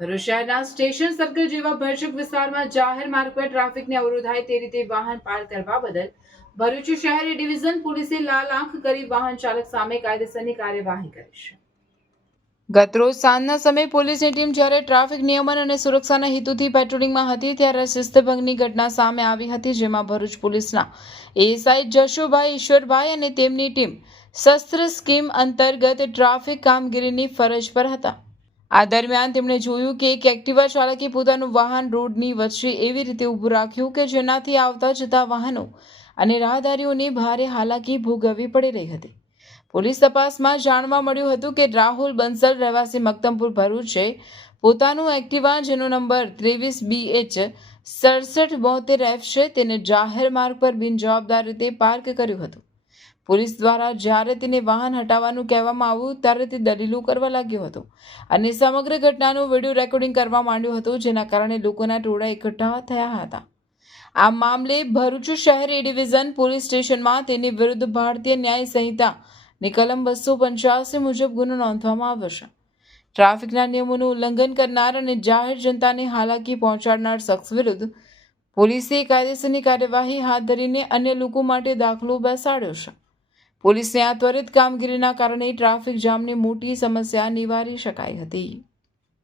ભરૂચ શહેરના station circle જેવા ભરચક વિસ્તારમાં જાહેર માર્ગ પર ટ્રાફિકને અવરોધાય તે રીતે વાહન પાર્ક કરવા બદલ ભરૂચ શહેર ડિવિઝન પોલીસે લાલ આંખ કરી વાહન ચાલક સામે કાયદેસરની કાર્યવાહી કરી છે. ગતરોજ સાંજના સમયે પોલીસની ટીમ જ્યારે ટ્રાફિક નિયમન અને સુરક્ષાના હેતુથી પેટ્રોલિંગમાં હતી ત્યારે શિસ્તભંગની ઘટના સામે આવી હતી, જેમાં ભરૂચ પોલીસના એએસઆઈ જશુભાઈ ઈશ્વરભાઈ અને તેમની ટીમ શસ્ત્ર સ્કીમ અંતર્ગત ટ્રાફિક કામગીરીની ફરજ પર હતા. આ દરમિયાન તેમણે જોયું કે એક એક્ટિવા ચાલકે પોતાનું વાહન રોડની વચ્ચે એવી રીતે ઊભું રાખ્યું કે જેનાથી આવતા જતા વાહનો અને રાહદારીઓને ભારે હાલાકી ભોગવવી પડી રહી હતી. પોલીસ તપાસમાં જાણવા મળ્યું હતું કે રાહુલ બંસલ રહેવાસી મક્તમપુર ભરૂચે પોતાનું એક્ટિવા જેનો નંબર 23BH6772F છે તેને જાહેર માર્ગ પર બિનજવાબદાર રીતે પાર્ક કર્યું હતું. પોલીસ દ્વારા જ્યારે તેને વાહન હટાવવાનું કહેવામાં આવ્યું ત્યારે તે દલીલો કરવા લાગ્યો હતો અને સમગ્ર ઘટનાનું વિડીયો રેકોર્ડિંગ કરવા માંડ્યો હતો, જેના કારણે લોકોના ટોળા એકઠા થયા હતા. આ મામલે ભરૂચ શહેર એ ડિવિઝન પોલીસ સ્ટેશનમાં તેની વિરુદ્ધ ભારતીય ન્યાય સંહિતાની કલમ 285 મુજબ ગુનો નોંધવામાં આવ્યો છે. ટ્રાફિકના નિયમોનું ઉલ્લંઘન કરનાર અને જાહેર જનતાને હાલાકી પહોંચાડનાર શખ્સ વિરુદ્ધ પોલીસે કાયદેસરની કાર્યવાહી હાથ ધરીને અન્ય લોકો માટે દાખલો બેસાડ્યો છે. પોલીસની આ ત્વરિત કામગીરીના કારણે ટ્રાફિક જામની મોટી સમસ્યા નિવારી શકાઈ હતી.